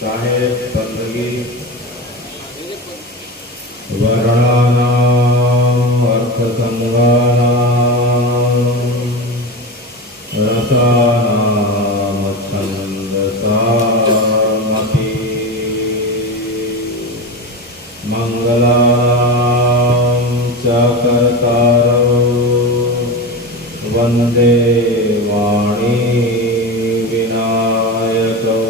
साहेब बंदगी वर्णानाम अर्थसंगानाम रसानाम छंदसामपि मंगलानाम च कर्तारौ वंदे वाणी विनायकौ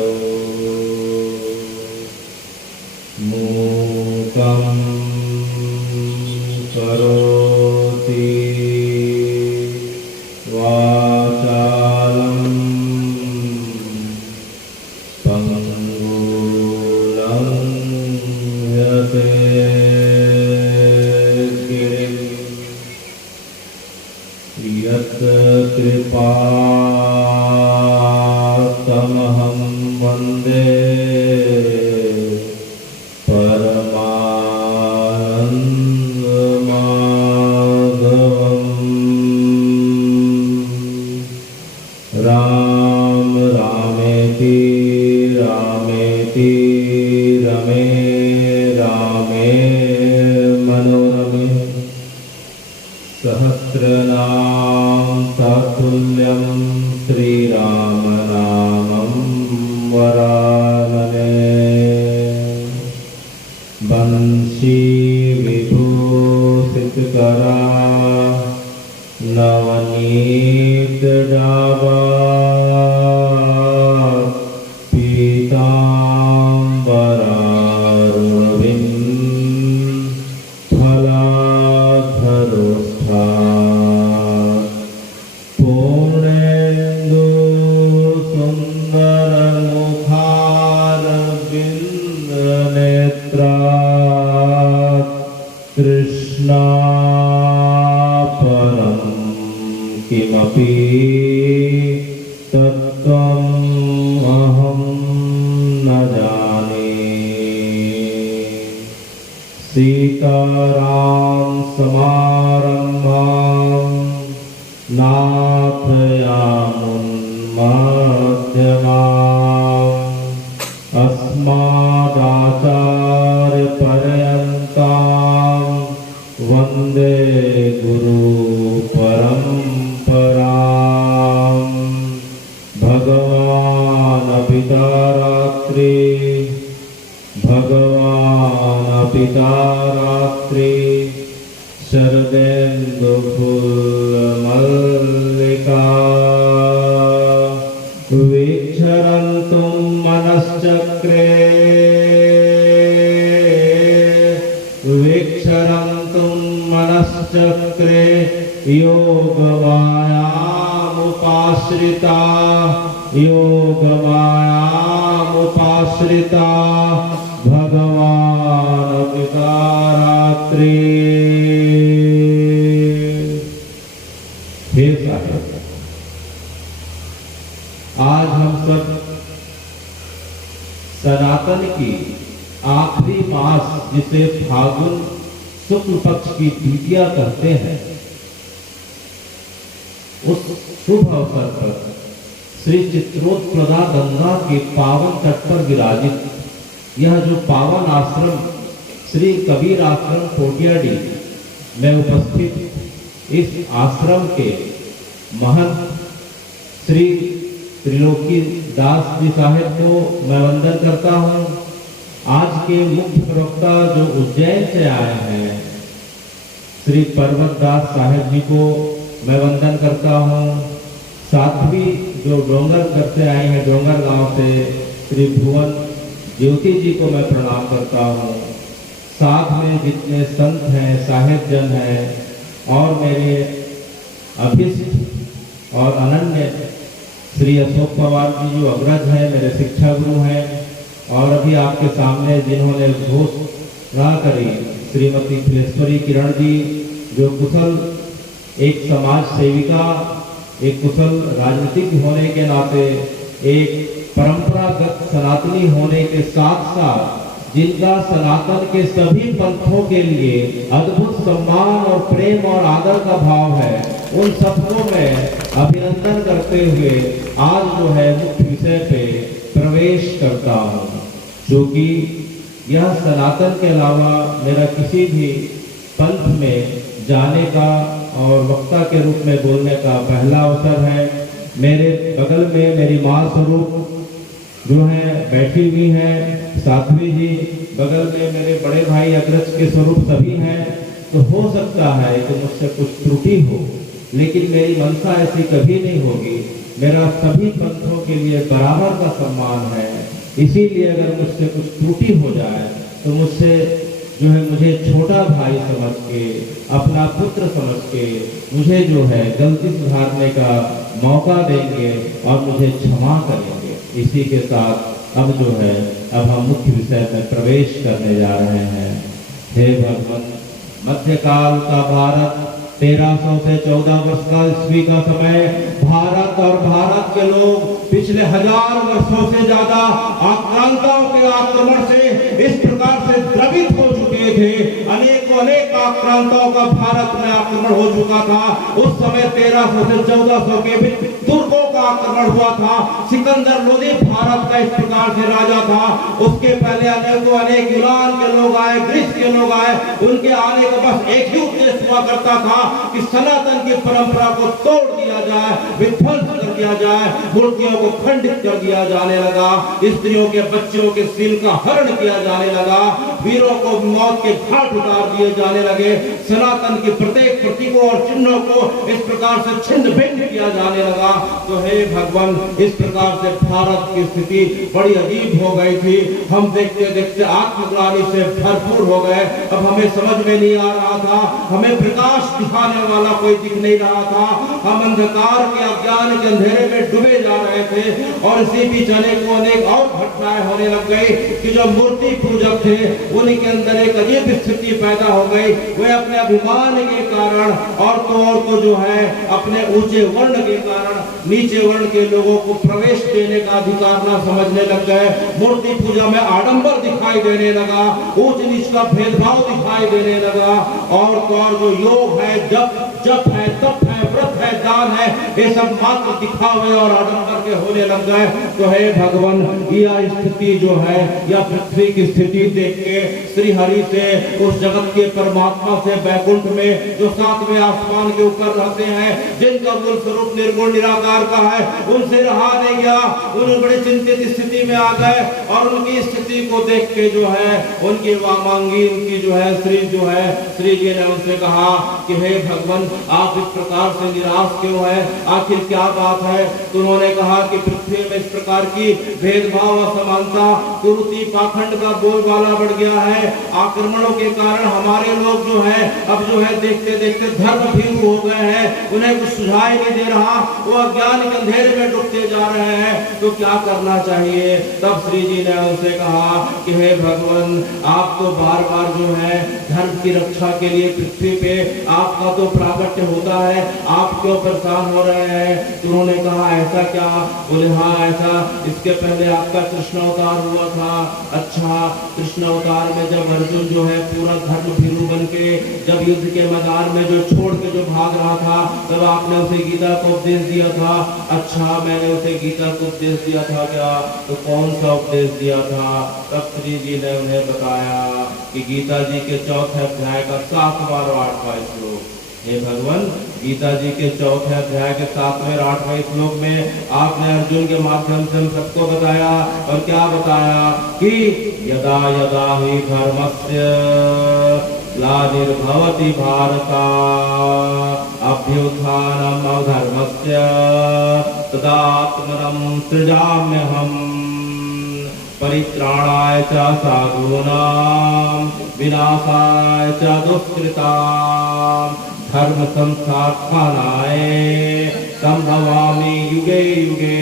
मूकं करोति वाचालं पंगुलं गिरिं यत् कृपातमहं वन्दे राम रामेति रामेति रमे रामे मनोरमे सहस्रनाम तत्तुल्यं श्रीराम नामं वरानने बंशी विभूषितकरा नवनीत डाबा पीतांबरारुणविं फलाधरोष्ठा पूर्णेन्दु सुन्दरमुखारविन्दनेत्रा कृष्णा परं किमपि तत्त्वम् अहं न जाने। सीताराम समारम्भां नाथयामुन्मध्यमाम् अस्मदाचार्यपर्यन्तां वन्दे गुरुपरम्परां। भगवान् पिता रात्रि शरदेन्दुफुल्लमल्लिका विक्षरन्तुं मनश्चक्रे योगमायामुपाश्रिता भगवान् पिता रात्रि। हे साहेब, आज हम सब सनातन की आखिरी मास जिसे फागुन शुक्ल पक्ष की द्वितीया कहते हैं, उस शुभ अवसर पर श्री चित्रोत्पला गंगा के पावन तट पर विराजित यह जो पावन आश्रम श्री कबीर आश्रम कोटियाडी में उपस्थित इस आश्रम के महंत श्री त्रिलोकी दास जी साहेब को मैं वंदन करता हूँ। आज के मुख्य प्रवक्ता जो उज्जैन से आए हैं श्री पर्वत दास साहेब जी को मैं वंदन करता हूँ। साध्वी जो डोंगरगढ़ से आए हैं, डोंगर गांव से, श्री भुवन ज्योति जी को मैं प्रणाम करता हूँ। साथ में जितने संत हैं, साहेब जन हैं और मेरे अभिष्ट और अनन्य श्री अशोक पवार जी जो अग्रज हैं, मेरे शिक्षा गुरु हैं, और अभी आपके सामने जिन्होंने घोषणा करी श्रीमती फुलेश्वरी किरण जी, जो कुशल एक समाज सेविका, एक कुशल राजनीतिक होने के नाते, एक परंपरागत सनातनी होने के साथ साथ जिनका सनातन के सभी पंथों के लिए अद्भुत सम्मान और प्रेम और आदर का भाव है, उन सबको मैं अभिनंदन करता रखते हुए आज जो है मुख्य विषय पे प्रवेश करता हूँ, क्योंकि यह सनातन के अलावा मेरा किसी भी पंथ में जाने का और वक्ता के रूप में बोलने का पहला अवसर है। मेरे बगल में मेरी माँ स्वरूप जो है बैठी हुई हैं, साध्वी जी, बगल में मेरे बड़े भाई अग्रज के स्वरूप सभी हैं। तो हो सकता है कि मुझसे कुछ त्रुटि हो, लेकिन मेरी मनसा ऐसी कभी नहीं होगी। मेरा सभी पंथों के लिए बराबर का सम्मान है। इसीलिए अगर मुझसे कुछ त्रुटि हो जाए तो मुझसे जो है मुझे छोटा भाई समझ के, अपना पुत्र समझ के मुझे जो है गलती सुधारने का मौका देंगे और मुझे क्षमा करेंगे। इसी के साथ अब जो है अब हम मुख्य विषय में प्रवेश करने जा रहे हैं। हे भगवान, मध्यकाल का भारत 1300 से 14 वर्ष का ईस्वी का समय, भारत और भारत के लोग पिछले 1000 वर्षों से ज्यादा आक्रांताओं के आक्रमण से इस प्रकार से द्रवित हो चुके थे। अनेक आक्रांताओं का भारत में आक्रमण हो चुका था। उस समय 1300 से 1400 के बीच तुर्कों का आक्रमण हुआ था। सिकंदर लोदी भारत का इस प्रकार से राजा था। उसके पहले अनेक यूनान के लोग आए, ग्रीस के लोग आए। उनके आने का बस एक ही उद्देश्य हुआ करता था कि सनातन की परंपरा को तोड़ दिया जाए, विध्वंस कर दिया जाए, मूर्तियों को खंडित कर दिया जाने लगा, स्त्रियों के बच्चों के सिर का हरण किया जाने लगा, वीरों को मौत के घाट उतार दिए जाने लगे, सनातन के प्रत्येक प्रतीकों और चिन्हों को इस प्रकार से छिन्न भिन्न किया जाने लगा। तो हे भगवान, इस प्रकार से भारत की स्थिति बड़ी अजीब हो गई थी। हम देखते देखते आत्मग्लानि से भरपूर हो गए। अब हमें समझ में नहीं आ रहा था, हमें प्रकाश दिखाने वाला कोई दिख नहीं रहा था। हम अंधकार के अज्ञान के अंधेरे में डूबे जा रहे थे और इसी बीच अनेक और घटनाएं होने लग गई कि जो मूर्ति पूजक थे उन्हीं के अंदर एक अजीब स्थिति पैदा हो गई। वे अपने अभिमान के कारण और तो जो है अपने ऊंचे वर्ण के कारण नीचे वर्ण के लोगों को प्रवेश देने का अधिकार न समझने लग गए। मूर्ति पूजा में आडंबर दिखाई देने लगा, ऊंच नीच का भेदभाव दिखाई देने लगा और तो और जो योग है, जप है, तप है, व्रत है, दान है, ये सब मात्र दिखावे और आडंबर के होने लग गए। तो हे भगवान, यह स्थिति जो है, यह पृथ्वी की स्थिति देख के श्री हरि से, उस जगत के परमात्मा से, बैकुंठ में जो 7वें आसमान के ऊपर रहते हैं, जिनका मूल स्वरूप निर्गुण निराकार का है, उनसे रहा नहीं गया। उन्होंने बड़ी चिंतित स्थिति में आ गए और उनकी स्थिति को देख के जो है उनकी वामांगी, उनकी जो है श्री जी ने उनसे कहा कि हे भगवान, आप इस प्रकार से निराश क्यों है, आखिर क्या बात है? तो उन्होंने कहा कि पृथ्वी में इस प्रकार की भेदभाव, असमानता, कुरीति, पाखंड का बोलबाला बढ़ गया है। आक्रमणों के कारण हमारे लोग जो है अब जो है देखते देखते धर्म भीरू हो गए हैं, उन्हें कुछ सुझाई नहीं दे रहा, वो अज्ञान के अंधेरे में डूबते जा रहे हैं। तो क्या करना चाहिए? तब श्री जी ने उनसे कहा कि हे भगवान, आप तो बार बार जो है धर्म की रक्षा के लिए पृथ्वी पे आपका तो प्राकट्य होता है, आप क्यों परेशान हो रहे हैं? तो उन्होंने कहा ऐसा क्या? बोले हाँ ऐसा, इसके पहले आपका कृष्ण अवतार हुआ था। अच्छा, कृष्ण अवतार में जब अर्जुन जो है पूरा धर्म भीरू बन के जब युद्ध के मैदान में जो छोड़ के जो भाग रहा था, तब आपने उसे गीता को उपदेश दिया था। अच्छा, मैंने उसे गीता को उपदेश दिया था क्या? तो कौन सा उपदेश दिया था? तब श्री जी ने उन्हें बताया कि गीता जी के 4थे अध्याय का 7वां और 8वां श्लोक। हे भगवान, गीता जी के 4थे अध्याय के 7वें और 8वें श्लोक में आपने अर्जुन के माध्यम से हम सबको बताया। और क्या बताया? कि यदा यदा हि धर्मस्य ग्लानिर्भवति भारत अभ्युत्थानम् अधर्मस्य तदात्मनं सृजाम्यहम् परित्राणाय च साधूनां विनाशाय च दुष्कृतां धर्म संस्थापनाय संभवामि युगे युगे।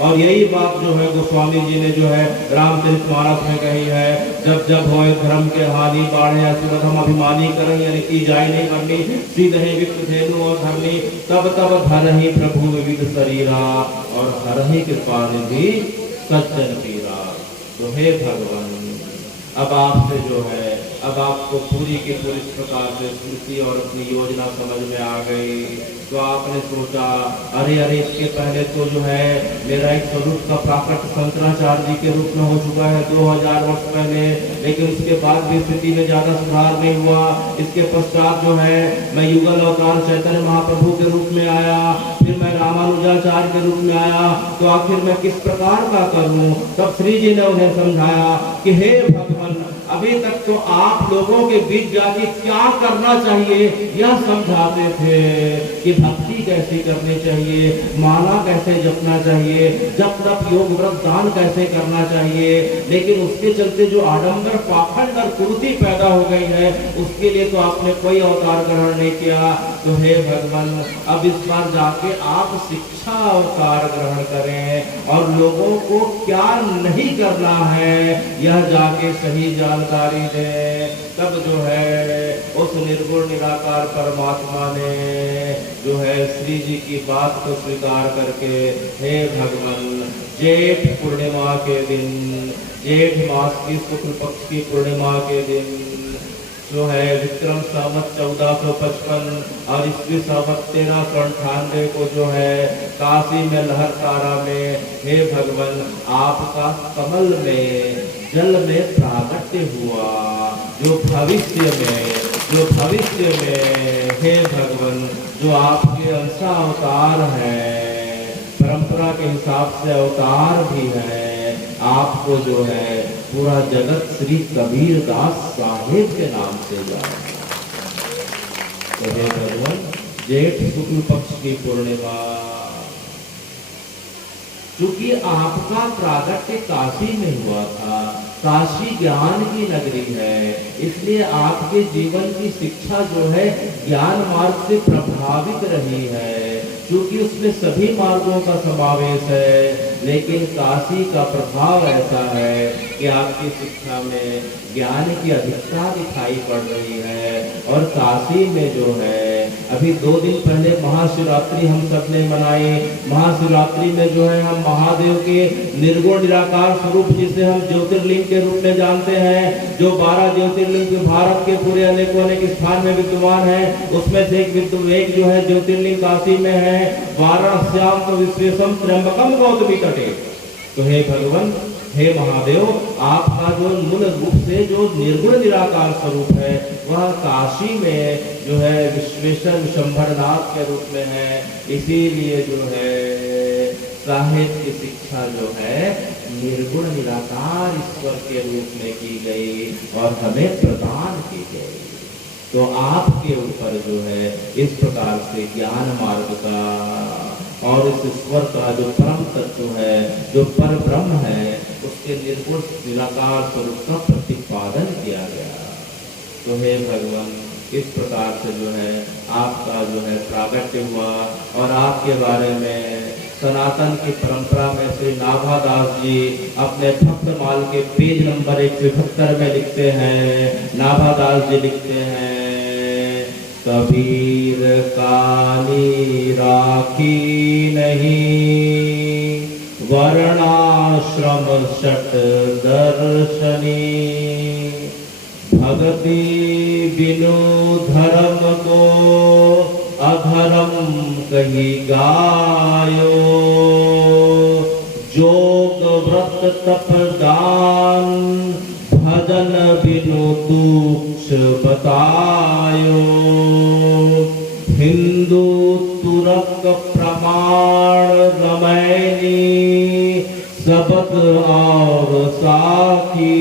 और यही बात जो है गोस्वामी जी ने जो है रामचरितमानस में कही है, जब जब होए धर्म के हानि बाढ़े असुरथ हम अभिमानी करें, यानी की जाए नहीं करनी सीध ही विप्त धेनु और धर्मी, तब तब धन ही प्रभु विविध शरीरा और हर ही कृपा निधि सज्जन पीरा। तो हे भगवान, अब आपसे जो है अब आपको पूरी की पूरी प्रकार से स्मृति और अपनी योजना समझ में आ गई। तो आपने सोचा अरे अरे इसके पहले तो जो है मेरा एक स्वरूप का प्राकट शंकराचार्य जी के रूप में हो चुका है 2000 वर्ष पहले, लेकिन उसके बाद भी स्थिति में ज्यादा सुधार नहीं हुआ। इसके पश्चात जो है मैं युगल अवतार चैतन्य महाप्रभु के रूप में आया, फिर मैं रामानुजाचार्य के रूप में आया, तो आखिर मैं किस प्रकार का करूं? तब श्री जी ने उन्हें समझाया कि हे भगवान, अभी तक तो आप लोगों के बीच जाके क्या करना चाहिए यह समझाते थे कि भक्ति कैसे करनी चाहिए, माला कैसे जपना चाहिए, जप तप योग व्रत दान कैसे करना चाहिए। लेकिन उसके चलते जो आडंबर पाखंड और कुरीति पैदा हो गई है, उसके लिए तो आपने कोई अवतार ग्रहण नहीं किया। तो हे भगवान, अब इस बार जाके आप शिक्षा अवतार ग्रहण करें और लोगों को क्या नहीं करना है यह जाके सही जानकारी दें। तब जो है उस निर्गुण निराकार परमात्मा ने जो है श्री जी की बात को स्वीकार करके, हे भगवान, जेठ पूर्णिमा के दिन, जेठ मास की शुक्ल पक्ष की पूर्णिमा के दिन जो है विक्रम संवत 1455 और ईस्वी संवत 1398 को जो है काशी में लहरतारा में, हे भगवान, आपका कमल में जल में प्रागट्य हुआ। जो भविष्य में हे भगवान जो आपके अंशा अवतार है, परंपरा के हिसाब से अवतार भी है, आपको जो है पूरा जगत श्री कबीर दास साहेब के नाम से जाए। तो हे भगवान, जेठ शुक्ल पक्ष की पूर्णिमा, क्योंकि आपका प्रागट्य काशी में हुआ था, काशी ज्ञान की नगरी है, इसलिए आपके जीवन की शिक्षा जो है ज्ञान मार्ग से प्रभावित रही है, क्योंकि उसमें सभी मार्गों का समावेश है। लेकिन काशी का प्रभाव ऐसा है कि आपकी शिक्षा में ज्ञान की अधिकता दिखाई पड़ रही है। और काशी में जो है अभी 2 दिन पहले महाशिवरात्रि हम सब ने मनाई। महाशिवरात्रि में जो है हम महादेव के निर्गुण निराकार स्वरूप, जिसे हम ज्योतिर्लिंग के रूप में जानते हैं, जो 12 ज्योतिर्लिंग भारत के पूरे अनेक स्थान में विद्यमान है, उसमें से एक जो है ज्योतिर्लिंग काशी में है, वाराणस्याम तो विश्वेशम त्र्यंबकम गौतमी तटे। तो हे भगवान, हे महादेव, आपका जो मूल रूप से जो निर्गुण निराकार स्वरूप है वह काशी में जो है विश्वेश्वर विशंभरनाथ के रूप में है। इसीलिए जो है साहित्य की शिक्षा जो है निर्गुण निराकार ईश्वर के रूप में की गई और हमें प्रदान की गई। तो आपके ऊपर जो है इस प्रकार से ज्ञान मार्ग का और इस ईश्वर का जो परम तत्व है, जो पर ब्रह्म है, उसके निर्गुण निराकार स्वरूप का प्रतिपादन किया गया। तो हे भगवान, इस प्रकार से जो है आपका जो है प्रागट्य हुआ। और आपके बारे में सनातन की परंपरा में श्री नाभादास जी अपने भक्तमाल के पेज नंबर 172 में लिखते हैं, नाभादास जी लिखते हैं, कबीर कानी राखी नहीं, वर्णाश्रम षट दर्शनी, भक्ति बिनु धर्म को अधर्म कही गायो, जोग व्रत तप दान भजन बिनु तुक्ष बतायो, हिंदू तुरक प्रमाण रमैनी, सबक और साखी,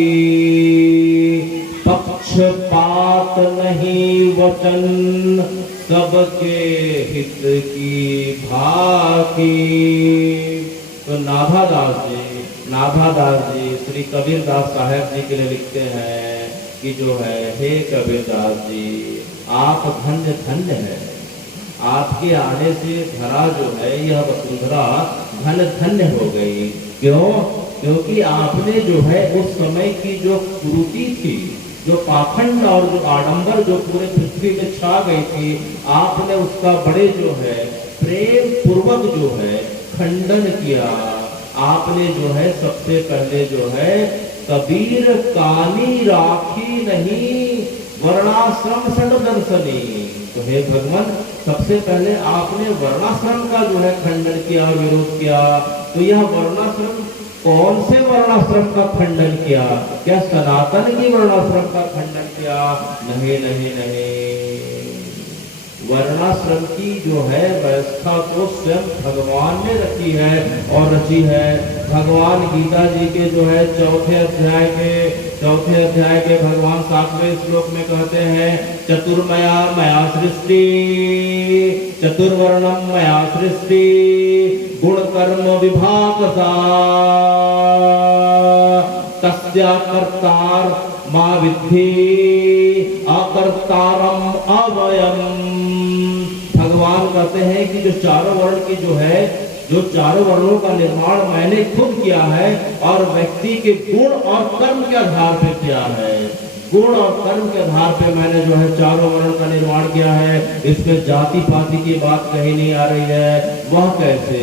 पक्षपात नहीं वचन, सबके हित की भाकी। तो नाभादास जी श्री कबीर दास साहेब जी के लिए लिखते हैं कि जो है, हे कबीर दास जी, आप धन्य धन्य हैं। आपके आने से धरा जो है यह वसुंधरा धन्य धन्य हो गई। क्यों? क्योंकि आपने जो है उस समय की जो कुरीति थी, जो पाखंड और जो आडंबर जो पूरे पृथ्वी में छा गई थी, आपने उसका बड़े जो है प्रेम पूर्वक जो है खंडन किया। आपने जो है सबसे पहले जो है कबीर कानी राखी नहीं वर्णाश्रम षड दर्शनी। तो हे भगवान, सबसे पहले आपने वर्णाश्रम का जो है खंडन किया, विरोध किया। तो यह वर्णाश्रम, कौन से वर्णाश्रम का खंडन किया? क्या सनातन की वर्णाश्रम का खंडन किया? नहीं नहीं नहीं, वर्णाश्रम की जो है व्यवस्था को स्वयं भगवान ने रखी है और रची है। भगवान गीता जी के जो है चौथे अध्याय के भगवान 7वें श्लोक में कहते हैं, चतुर्मया मया सृष्टि चतुर्वर्णम मया सृष्टि गुण कर्म विभाग सा तस्या कर्तार मा विद्धि अकर्तारम अवयम। भगवान कहते हैं कि जो चारों वर्ण की जो चारों वर्णों का निर्माण मैंने खुद किया है और व्यक्ति के गुण और कर्म के आधार पर किया है। गुण और कर्म के आधार पे मैंने जो है चारों वर्ण का निर्माण किया है। इसमें जाति पाति की बात कहीं नहीं आ रही है। वह कैसे,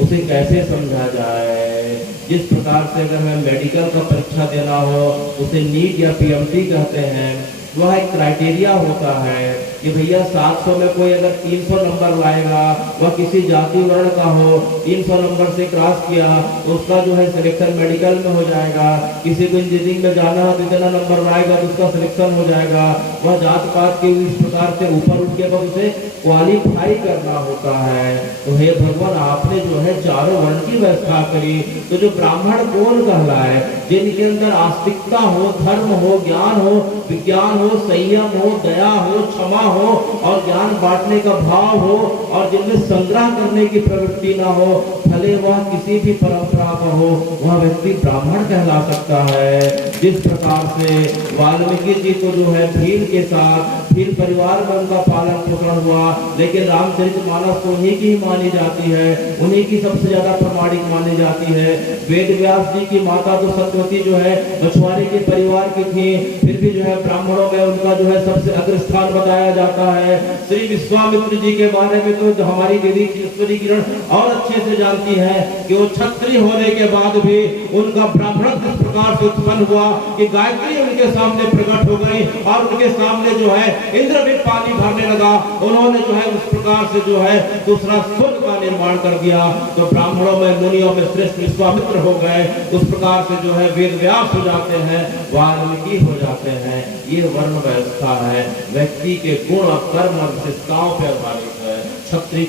उसे कैसे समझा जाए? जिस प्रकार से अगर हमें मेडिकल का परीक्षा देना हो, उसे नीट या पीएमटी कहते हैं, वह एक क्राइटेरिया होता है कि भैया 700 में कोई अगर 300 नंबर लाएगा, वह किसी जाति वर्ण का हो, 300 नंबर से क्रॉस किया तो उसका जो है सिलेक्शन मेडिकल में हो जाएगा। किसी को इंजीनियरिंग में जाना हो तो इतना नंबर लाएगा तो उसका सिलेक्शन हो जाएगा। वह जात पात के इस प्रकार से ऊपर उठ के बाद उसे क्वालिफाई करना होता है। तो हे भगवान, आपने जो है चारों वर्ण की व्यवस्था करी, तो जो ब्राह्मण कौन कहलाए? जिनके अंदर आस्तिकता हो, धर्म हो, ज्ञान हो, विज्ञान हो, संयम हो, दया हो, क्षमा हो और ज्ञान बांटने का भाव हो और जिनमें संग्रह करने की प्रवृत्ति ना हो, भले वह किसी भी परंपरा का हो, वह व्यक्ति ब्राह्मण कहला सकता है। जिस प्रकार से वाल्मीकि जी को जो है भील के साथ, भील परिवार में उनका पालन पोषण हुआ, लेकिन रामचरितमानस तो उन्हीं की मानी जाती है, उन्हीं की सबसे ज्यादा प्रमाणिक मानी जाती है। वेद व्यास जी की माता तो सत्यवती जो है मछुआरे के परिवार की थी, फिर भी जो है ब्राह्मणों में उनका जो है सबसे अग्रस्थान बताया जाता है। श्री विश्वामित्र जी के बारे में तो हमारी दीदी ईश्वरी किरण और अच्छे से जानती है कि वो क्षत्रिय होने के बाद भी उनका ब्राह्मण किस प्रकार से उत्पन्न हुआ कि गायत्री उनके सामने प्रकट हो गई और उनके सामने जो है इंद्र भी पानी भरने लगा। उन्होंने जो है उस प्रकार से जो है दूसरा स्वर्ग का निर्माण कर दिया। तो ब्राह्मणों में, मुनियों में श्रेष्ठ विश्वामित्र हो गए। उस प्रकार से जो है वेद व्यास हो जाते हैं, वाल्मीकि हो जाते हैं। ये वर्ण व्यवस्था है, व्यक्ति के गुण और कर्म और विशेषताओं पर आधारित है। क्षत्रिय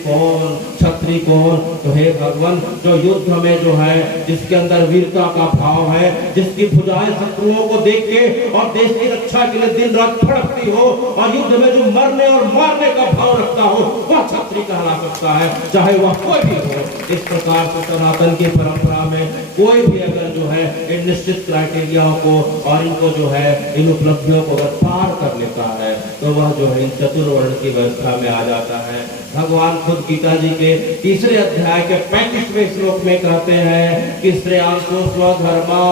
कौन? तो हे भगवान, जो युद्ध में जो है जिसके अंदर वीरता का भाव है, जिसकी भुजाएं शत्रुओं को देख के और देश की रक्षा के लिए दिन रात फड़कती हो और युद्ध में जो मरने और मारने का भाव रखता हो, वह क्षत्रिय कहला सकता है, चाहे वह कोई भी हो। इस प्रकार से सनातन की परंपरा में कोई भी अगर जो है इन निश्चित क्राइटेरिया को और इनको जो है इन उपलब्धियों को अगर पार कर लेता है तो वह जो है इन चतुर्वर्ण की व्यवस्था में आ जाता है। भगवान खुद गीता जी के 3 अध्याय के 35वें श्लोक में कहते हैं कि श्रेयांसो स्वधर्मा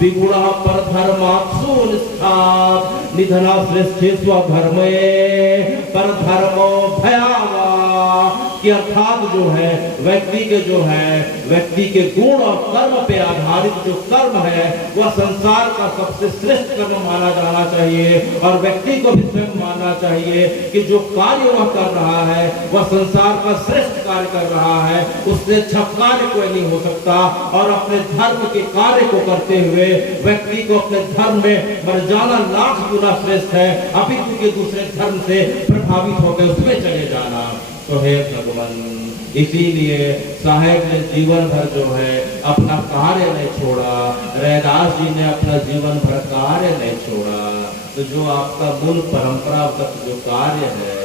विगुणः परधर्मात्सु निष्ठात् निधना श्रेष्ठे स्वधर्मे परधर्मो भयावह। कि अर्थात जो है व्यक्ति के गुण और कर्म पे आधारित जो कर्म है वह संसार का सबसे श्रेष्ठ कर्म माना जाना चाहिए और व्यक्ति को भी स्वयं मानना चाहिए कि जो कार्य वह कर रहा है वह संसार का श्रेष्ठ कार्य कर रहा है, उससे अच्छा कार्य कोई नहीं हो सकता। और अपने धर्म के कार्य को करते हुए व्यक्ति को अपने धर्म में मर जाना लाख गुना श्रेष्ठ है, अपितु के दूसरे धर्म से प्रभावित होकर उसमें चले जाना। तो हे भगवान, इसीलिए साहेब ने जीवन भर जो है अपना कार्य नहीं छोड़ा, रैदास जी ने अपना जीवन भर कार्य नहीं छोड़ा। तो जो आपका मूल परंपरागत जो कार्य है,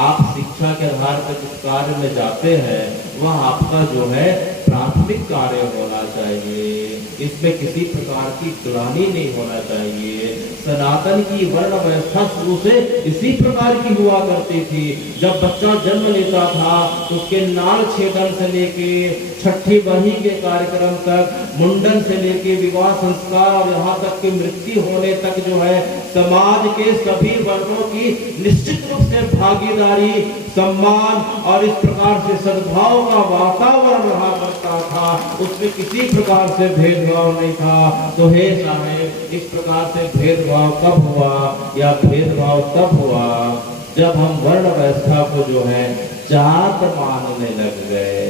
आप शिक्षा के आधार पर जिस कार्य में जाते हैं वह आपका जो है प्राथमिक कार्य होना चाहिए। इसमें किसी प्रकार की ग्लानि नहीं होना चाहिए। सनातन की वर्ण व्यवस्था शुरू से इसी प्रकार की हुआ करती थी। जब बच्चा जन्म लेता था तो उसके नाल छेदन से लेके छठी बही के कार्यक्रम तक, मुंडन से लेके विवाह संस्कार और यहाँ तक कि मृत्यु होने तक जो है समाज के सभी वर्गों की निश्चित रूप से भागीदारी, सम्मान और इस प्रकार से सद्भाव का वातावरण रहा करता था। था, उसमें किसी प्रकार से भेदभाव नहीं था। तो हे साहेब, इस प्रकार से भेदभाव कब हुआ, या भेदभाव तब हुआ जब हम वर्ण व्यवस्था को जो है जात मानने लग गए।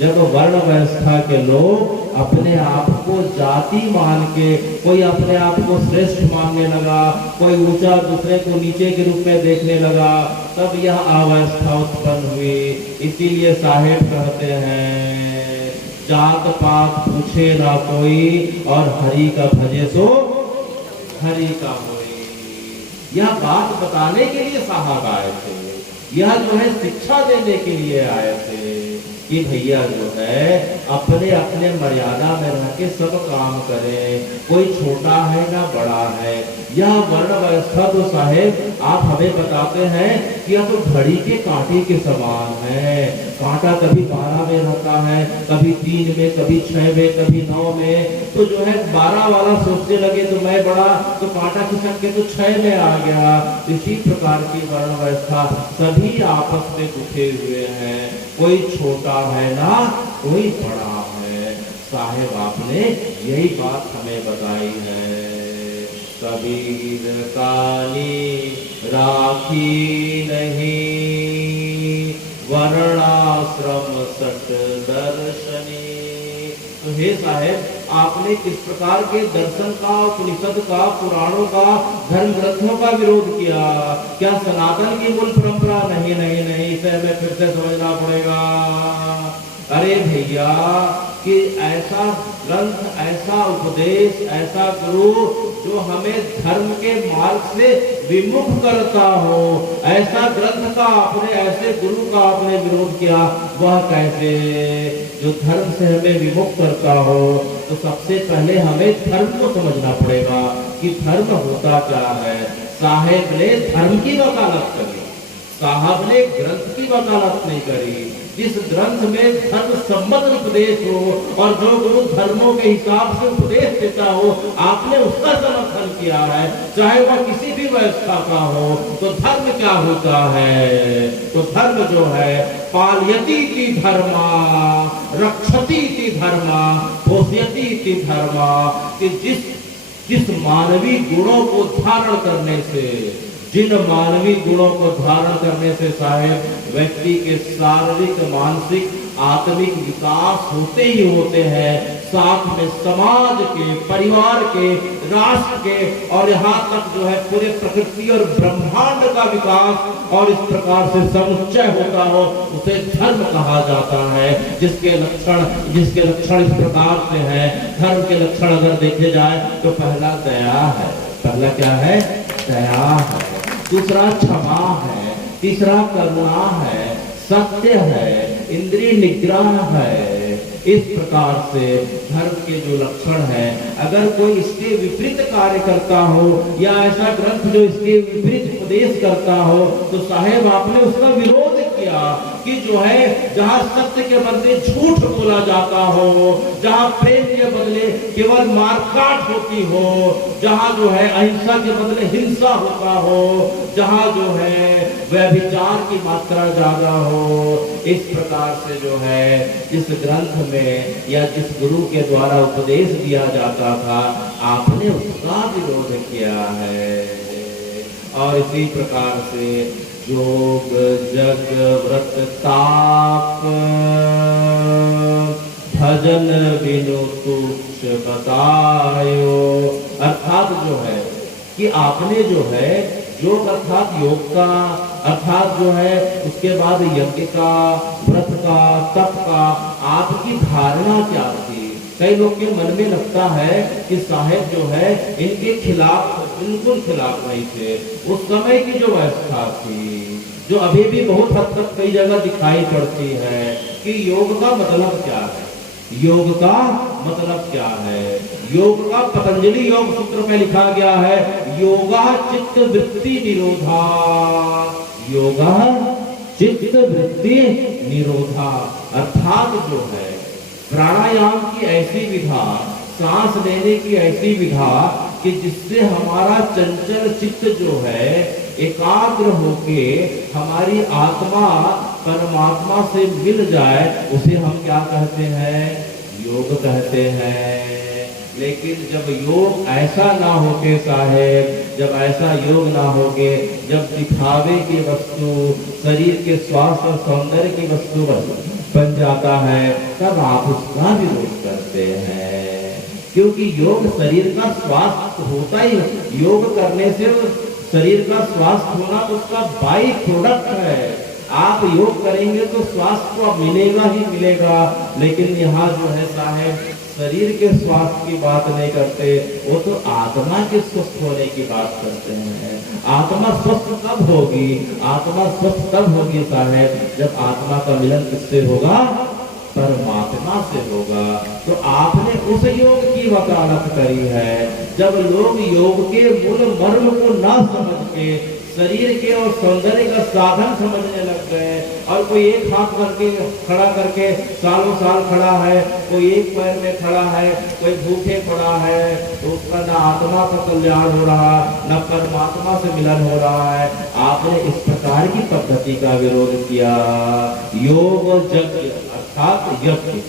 जब वर्ण व्यवस्था के लोग अपने आप को जाति मान के, कोई अपने आप को श्रेष्ठ मानने लगा, कोई ऊंचा दूसरे को नीचे के रूप में देखने लगा, तब यह अव्यवस्था उत्पन्न हुई। इसीलिए साहेब कहते हैं, जात पात पूछे ना कोई, और हरि का भजे सो हरि का होई। यह बात बताने के लिए साहब आए थे, यह जो है शिक्षा देने के लिए आए थे कि भैया जो है अपने अपने मर्यादा में रह के सब काम करें, कोई छोटा है ना बड़ा है। यह वर्ण व्यवस्था तो साहेब आप हमें बताते हैं कि यह तो घड़ी के कांटे के समान है। कांटा कभी 12 में रहता है, कभी 3 में, कभी 6 में, कभी 9 में। तो जो है 12 वाला सोचने लगे तो मैं बड़ा, तो कांटा खिसक के तो 6 में आ गया। इसी प्रकार की वर्ण व्यवस्था, सभी आपस में गुथे हुए हैं, कोई छोटा है ना कोई बड़ा है। साहेब आपने यही बात हमें बताई है। कबीर कानी राखी नहीं, वर्णाश्रम सट दर्शनी। तो हे साहेब, आपने किस प्रकार के दर्शन का, उपनिषद का, पुराणों का, धर्म ग्रंथों का विरोध किया? क्या सनातन की मूल परंपरा? नहीं नहीं नहीं, इसे हमें फिर से समझना पड़ेगा। अरे भैया, कि ऐसा ग्रंथ, ऐसा उपदेश, ऐसा गुरु जो हमें धर्म के मार्ग से विमुख करता हो, ऐसा ग्रंथ का आपने, ऐसे गुरु का आपने विरोध किया, वह कैसे? जो धर्म से हमें विमुख करता हो, तो सबसे पहले हमें धर्म को समझना पड़ेगा कि धर्म होता क्या है। साहेब ने धर्म की वकालत करी, साहब ने ग्रंथ की वकालत नहीं करी। जिस ग्रंथ में धर्म संबद्ध उपदेश हो और जो गुरु धर्मों के हिसाब से उपदेश देता हो, आपने उसका समर्थन किया है, चाहे वह किसी भी व्यवस्था का हो। तो धर्म क्या होता है? तो धर्म जो है, पालयति इति धर्मा, रक्षति इति धर्मा, पोषयति इति धर्मा। कि जिस मानवीय गुणों को धारण करने से, जिन मानवीय गुणों को धारण करने से साहेब व्यक्ति के शारीरिक, मानसिक, आत्मिक विकास होते ही होते हैं, साथ में समाज के, परिवार के, राष्ट्र के, और यहाँ तक जो है पूरे प्रकृति और ब्रह्मांड का विकास और इस प्रकार से समुच्चय होता हो, उसे धर्म कहा जाता है। जिसके लक्षण इस प्रकार से हैं। धर्म के लक्षण अगर देखे जाए तो पहला दया है। पहला क्या है? दया है। दूसरा क्षमा है, तीसरा करुणा है, सत्य है, इंद्रिय निग्रह है। इस प्रकार से धर्म के जो लक्षण है, अगर कोई इसके विपरीत कार्य करता हो या ऐसा ग्रंथ जो इसके विपरीत उपदेश करता हो, तो साहेब आपने उसका विरोध किया कि जो है जहाँ सत्य के बदले झूठ बोला जाता हो, जहाँ प्रेम के बदले केवल मारकाट होती हो, जहाँ जो है अहिंसा के बदले हिंसा होता हो, जहाँ जो है व्यभिचार की मात्रा ज्यादा हो, इस प्रकार से जो है जिस ग्रंथ में या जिस गुरु के द्वारा उपदेश दिया जाता था, आपने उसका विरोध किया है। और इसी प्रकार से योग जग व्रत ताप भजन बिनु तुच्छ बतायो। अर्थात जो है कि आपने जो है योग अर्थात योग का, अर्थात जो है उसके बाद यज्ञ का, व्रत का, तप का आपकी धारणा क्या थी? कई लोग के मन में लगता है कि साहेब जो है इनके खिलाफ, बिल्कुल खिलाफ नहीं थे। उस समय की जो व्यवस्था थी, जो अभी भी बहुत हद तक कई जगह दिखाई पड़ती है कि योग का मतलब क्या है, योग का मतलब क्या है। योग का पतंजलि योग सूत्र में लिखा गया है, योगा चित्त वृत्ति निरोधा, योगा चित्त वृत्ति निरोधा। अर्थात जो है प्राणायाम की ऐसी विधा, सांस लेने की ऐसी विधा कि जिससे हमारा चंचल चित्त जो है एकाग्र होके हमारी आत्मा परमात्मा से मिल जाए उसे हम क्या कहते हैं? योग कहते हैं। लेकिन जब योग ऐसा ना होके साहेब, जब ऐसा योग ना होके, जब दिखावे की वस्तु, शरीर के स्वास्थ्य और सौंदर्य की वस्तु बन जाता है, तब आप उसका विरोध करते हैं। क्योंकि योग शरीर का स्वास्थ्य होता ही, योग करने से शरीर का स्वास्थ्य होना तो उसका बाई प्रोडक्ट है। आप योग करेंगे तो स्वास्थ्य तो मिलेगा ही मिलेगा। लेकिन यहाँ जो है साहेब, शरीर के स्वास्थ्य की बात नहीं करते, वो तो आत्मा के स्वस्थ होने की बात करते हैं। आत्मा स्वस्थ कब होगी? आत्मा स्वस्थ तब होगी साहेब, जब आत्मा का मिलन किससे होगा? परमात्मा से होगा। तो आपने उस योग की वकालत करी है। जब लोग योग के मूल मर्म को ना समझ के शरीर के और सौंदर्य का साधन समझने लग गए, और कोई एक हाथ करके खड़ा करके सालों साल खड़ा है, कोई एक पैर में खड़ा है, कोई भूखे पड़ा है, तो उसका न आत्मा का कल्याण हो रहा, न परमात्मा से मिलन हो रहा है। आपने इस प्रकार की पद्धति का विरोध किया। योग यज्ञ अर्थात यज्ञ,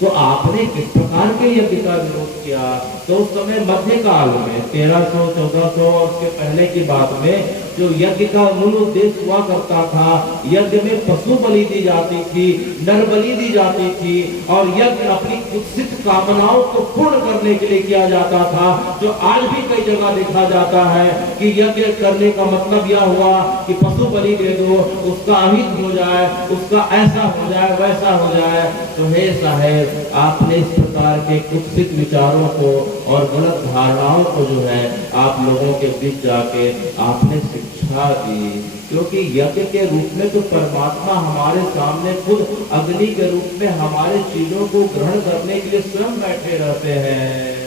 तो आपने किस प्रकार के यज्ञ का विरोध किया? तो उस समय मध्यकाल में 1300, 1400 और उसके पहले की बात में जो यज्ञ का मूल उद्देश्य हुआ करता था, यज्ञ में पशु बलि दी जाती थी, नर बलि दी जाती थी, और यज्ञ अपनी कुत्सित कामनाओं को पूर्ण करने के लिए किया जाता था। जो आज भी कई जगह देखा जाता है कि यज्ञ करने का मतलब यह हुआ कि पशु बलि दे दो, उसका अहित हो जाए, उसका ऐसा हो जाए, वैसा हो जाए। तो हे साहेब, आपने इस प्रकार के कुत्सित विचारों को और गलत धारणाओं को जो है आप लोगों के बीच जाके आपने शिक्षा दी। क्योंकि यज्ञ के रूप में तो परमात्मा हमारे सामने खुद अग्नि के रूप में हमारे चीजों को ग्रहण करने के लिए स्वयं बैठे रहते हैं।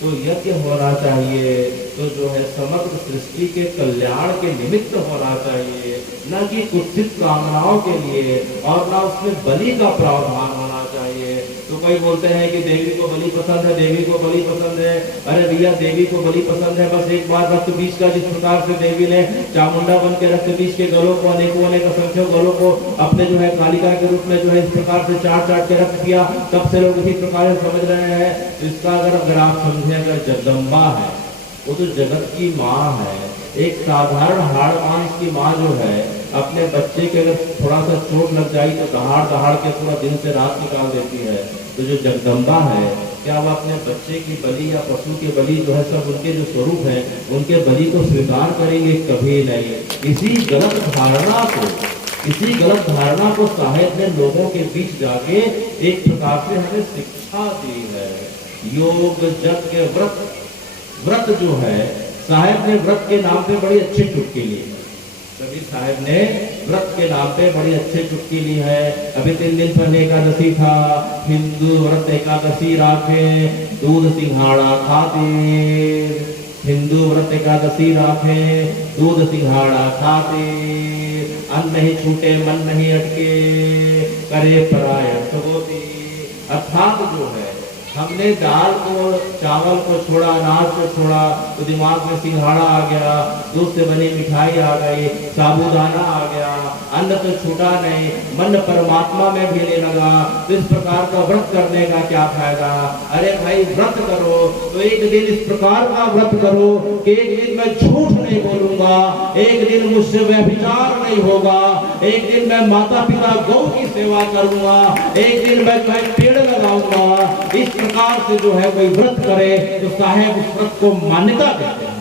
तो यज्ञ होना चाहिए तो जो है समग्र सृष्टि के कल्याण के निमित्त होना चाहिए, न कि कुत्सित कामनाओं के लिए, और न उसमें बलि का प्रावधान होना चाहिए। तो कई बोलते हैं कि देवी को बलि पसंद है, देवी को बलि पसंद है। अरे भैया, देवी को बलि पसंद है, बस एक बार रक्त बीज का, जिस प्रकार से देवी ने चामुंडा बन के रक्त बीज के गलों को, अनेक असंख्यों गलों को अपने जो है कालिका के रूप में जो है इस प्रकार से चाट के रख दिया, तब से लोग इसी प्रकार से समझ रहे हैं। इसका अगर आप समझे, अगर जगदम्बा है, वो तो जगत की माँ है। एक साधारण हाड़ मांस की माँ जो है, अपने बच्चे के अगर थोड़ा सा चोट लग जाए तो दहाड़ के पूरा दिन से रात निकाल देती है। तो जो जगदम्बा है, क्या वह अपने बच्चे की बलि या पशु की बलि जो है, सब उनके जो स्वरूप है, उनके बलि को स्वीकार करेंगे? कभी नहीं। इसी गलत धारणा को साहेब ने लोगों के बीच जाके एक प्रकार से हमें शिक्षा दी है। योग यज्ञ व्रत जो है, साहेब ने व्रत के नाम पे बड़ी अच्छी चुटकी ली। कभी साहेब ने व्रत के नाम पे बड़ी अच्छी चुटकी ली है। अभी 3 दिन पहले एकादशी था, हिंदू व्रत एकादशी राखे, दूध सिंघाड़ा खाते। हिंदू व्रत एकादशी राखे, दूध सिंघाड़ा खाते, अन्न नहीं छूटे मन नहीं अटके, करे परायण सगोती। अर्थात जो है, हमने दाल को, चावल को छोड़ा, अनाज को छोड़ा, तो दिमाग में सिंघाड़ा आ गया, दूध से बनी मिठाई आ गई, साबूदाना आ गया, अन्न तो छूटा नहीं, मन परमात्मा में भी नहीं लगा। तो इस प्रकार का व्रत करने का क्या फायदा? अरे भाई, व्रत करो तो एक दिन इस प्रकार का व्रत करो कि एक दिन मैं झूठ नहीं बोलूंगा, एक दिन मुझसे व्यभिचार नहीं होगा, एक दिन मैं माता पिता गौ की सेवा करूंगा, एक दिन मैं जो है पेड़ लगाऊंगा। इस प्रकार से जो है कोई व्रत करे तो साहेब उस व्रत को मान्यता देते हैं।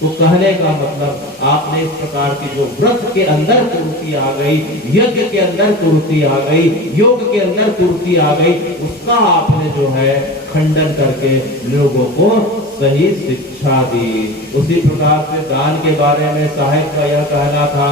तो कहने का मतलब, आपने इस प्रकार की जो व्रत के अंदर कुरीति आ गई, यज्ञ के अंदर कुरीति आ गई, योग के अंदर कुरीति आ गई, उसका आपने जो है खंडन करके लोगों को सही शिक्षा दी। उसी प्रकार से दान के बारे में साहेब का यह कहना था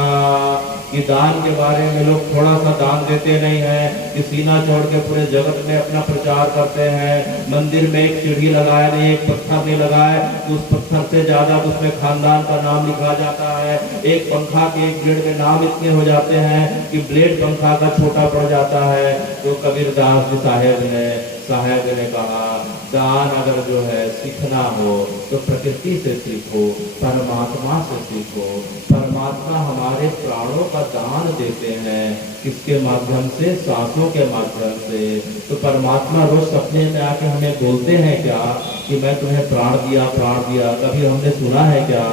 कि दान के बारे में लोग थोड़ा सा दान देते नहीं है, कि सीना छोड़ के पूरे जगत में अपना प्रचार करते हैं। मंदिर में एक सीढ़ी लगाया नहीं, एक पत्थर नहीं लगाया, तो उस पत्थर से ज्यादा उसमें खानदान का नाम लिखा जाता है। एक पंखा के एक ब्लेड में नाम इतने हो जाते हैं कि ब्लेड पंखा का छोटा पड़ जाता है। तो कबीरदास जी साहेब ने साहेब ने कहा दान अगर जो है सीखना हो तो प्रकृति से सीखो, परमात्मा से सीखो। परमात्मा हमारे प्राणों का दान देते हैं, किसके माध्यम से? सांसों के माध्यम से। तो परमात्मा रोज सपने में आके हमें बोलते हैं क्या कि मैं तुम्हें प्राण दिया, प्राण दिया? कभी हमने सुना है क्या?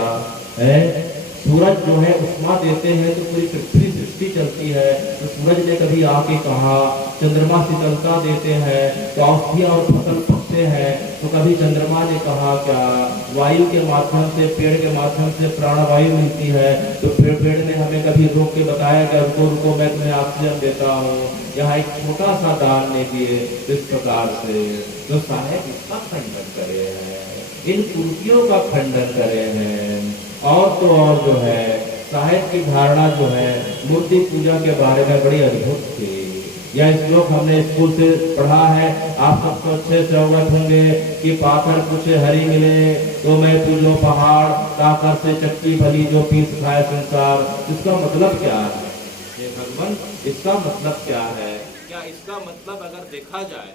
है सूरज जो है उष्मा देते हैं तो पूरी पृथ्वी सृष्टि चलती है, तो सूरज ने कभी आके कहा? चंद्रमा शीतलता देते हैं तो औषधियाँ और फसल पकते हैं, तो कभी चंद्रमा ने कहा क्या? वायु के माध्यम से, पेड़ के माध्यम से प्राणवायु मिलती है, तो पेड़ ने हमें कभी रोक के बताया कि रुको रुको मैं तुम्हें ऑक्सीजन देता हूँ, यहाँ एक छोटा सा दान ने दिए। इस प्रकार से तो साहेब इसका खंडन करे हैं, इन कुर्तियों का खंडन करे हैं। और तो और जो है साहेब की धारणा जो है मूर्ति पूजा के बारे में बड़ी अद्भुत थी। यह श्लोक हमने स्कूल से पढ़ा है, आप सब तो अच्छे से अवगत होंगे कि पाथर पूछे हरी मिले तो मैं पूजो पहाड़, ताकर से चक्की भली जो पीस खाए संसार। इसका मतलब क्या है हे भगवान? इसका मतलब क्या है? क्या इसका मतलब अगर देखा जाए,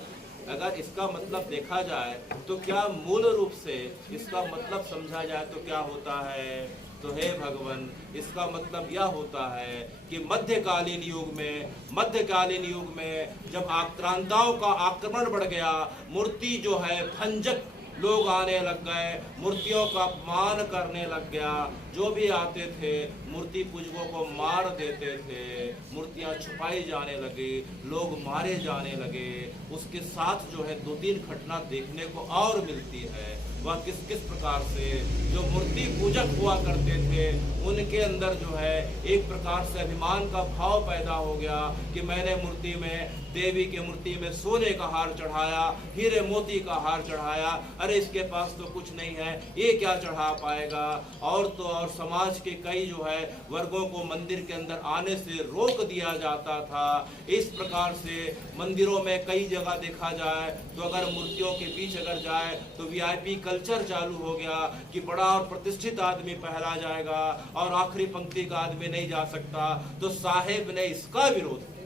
अगर इसका मतलब देखा जाए तो क्या मूल रूप से इसका मतलब समझा जाए तो क्या होता है? तो हे भगवान, इसका मतलब यह होता है कि मध्यकालीन युग में जब आक्रांताओं का आक्रमण बढ़ गया, मूर्ति जो है भंजक लोग आने लग गए, मूर्तियों का अपमान करने लग गया, जो भी आते थे मूर्ति पूजकों को मार देते थे, मूर्तियां छुपाई जाने लगी, लोग मारे जाने लगे। उसके साथ जो है 2-3 घटना देखने को और मिलती है। वह किस किस प्रकार से जो मूर्ति पूजक हुआ करते थे उनके अंदर जो है एक प्रकार से अभिमान का भाव पैदा हो गया कि मैंने मूर्ति में, देवी की मूर्ति में सोने का हार चढ़ाया, हीरे मोती का हार चढ़ाया, अरे इसके पास तो कुछ नहीं है, ये क्या चढ़ा पाएगा। और तो और समाज के कई जो है वर्गों को मंदिर के अंदर आने से रोक दिया जाता था। इस प्रकार से मंदिरों में कई जगह देखा जाए तो अगर मूर्तियों के बीच अगर जाए तो वीआईपी कल्चर चालू हो गया कि बड़ा और प्रतिष्ठित आदमी पहला जाएगा और आखिरी पंक्ति का आदमी नहीं जा सकता। तो साहेब ने इसका विरोध किया,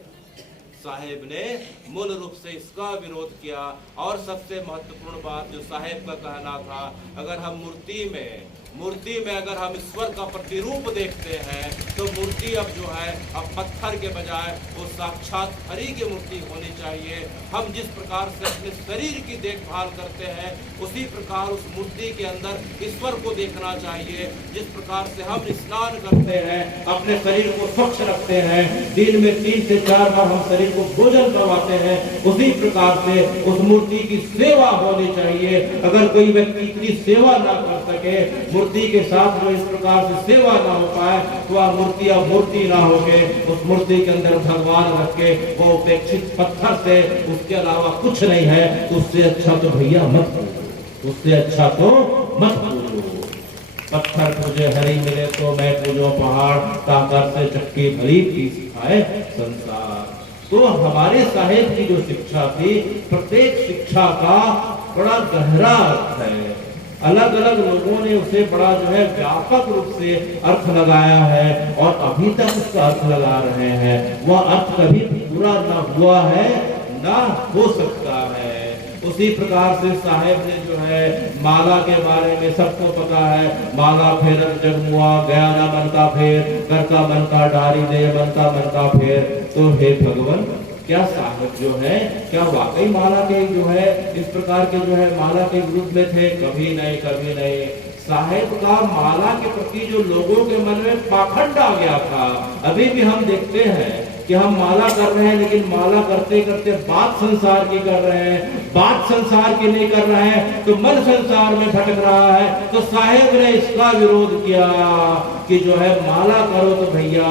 साहेब ने मूल रूप से इसका विरोध किया। और सबसे महत्वपूर्ण बात जो साहेब का कहना था, अगर हम मूर्ति में अगर हम ईश्वर का प्रतिरूप देखते हैं तो मूर्ति अब जो है अब पत्थर के बजाय वो साक्षात हरि की मूर्ति होनी चाहिए। हम जिस प्रकार से अपने शरीर की देखभाल करते हैं उसी प्रकार उस मूर्ति के अंदर ईश्वर को देखना चाहिए। जिस प्रकार से हम स्नान करते हैं, अपने शरीर को स्वच्छ रखते हैं, दिन में 3 से 4 बार हम शरीर को भोजन करवाते हैं, उसी प्रकार से उस मूर्ति की सेवा होनी चाहिए। अगर कोई व्यक्ति इतनी सेवा ना कर सके, मूर्ति के साथ जो इस प्रकार से सेवा ना हो पाए, तो वह मूर्ति ना होके उस मूर्ति के अंदर भगवान रख के वो उपेक्षित पत्थर से उसके अलावा कुछ नहीं है, उससे अच्छा तो भैया मत पूजो, उससे अच्छा तो मत पूजो। पत्थर पूजे हरि मिले तो मैं पूजो पहाड़, ताकर से चक्की भली पीस खाए संसार। तो हमारे साहेब की जो शिक्षा थी, प्रत्येक शिक्षा का बड़ा गहरा अर्थ है। अलग अलग लोगों ने उसे बड़ा जो है व्यापक रूप से अर्थ लगाया है और अभी तक उसका अर्थ लगा रहे हैं। वह अर्थ कभी पूरा ना हुआ है ना हो सकता है। उसी प्रकार से साहेब ने जो है माला के बारे में सबको पता है, माला फेरत जगमुआ गया ना मन का फेर, कर का मन का डारी दे मन का फेर। तो हे भगवान, क्या साहेब जो है क्या वाकई माला के जो है इस प्रकार के जो है माला के विरुद्ध में थे? कभी नहीं, कभी नहीं। साहेब का माला के प्रति जो लोगों के मन में पाखंड आ गया था, अभी भी हम देखते हैं कि हम माला कर रहे हैं, लेकिन माला करते करते बात संसार की कर रहे हैं, बात संसार की नहीं कर रहे हैं, तो मन संसार में भटक रहा है। तो साहेब ने इसका विरोध किया कि जो है माला करो तो भैया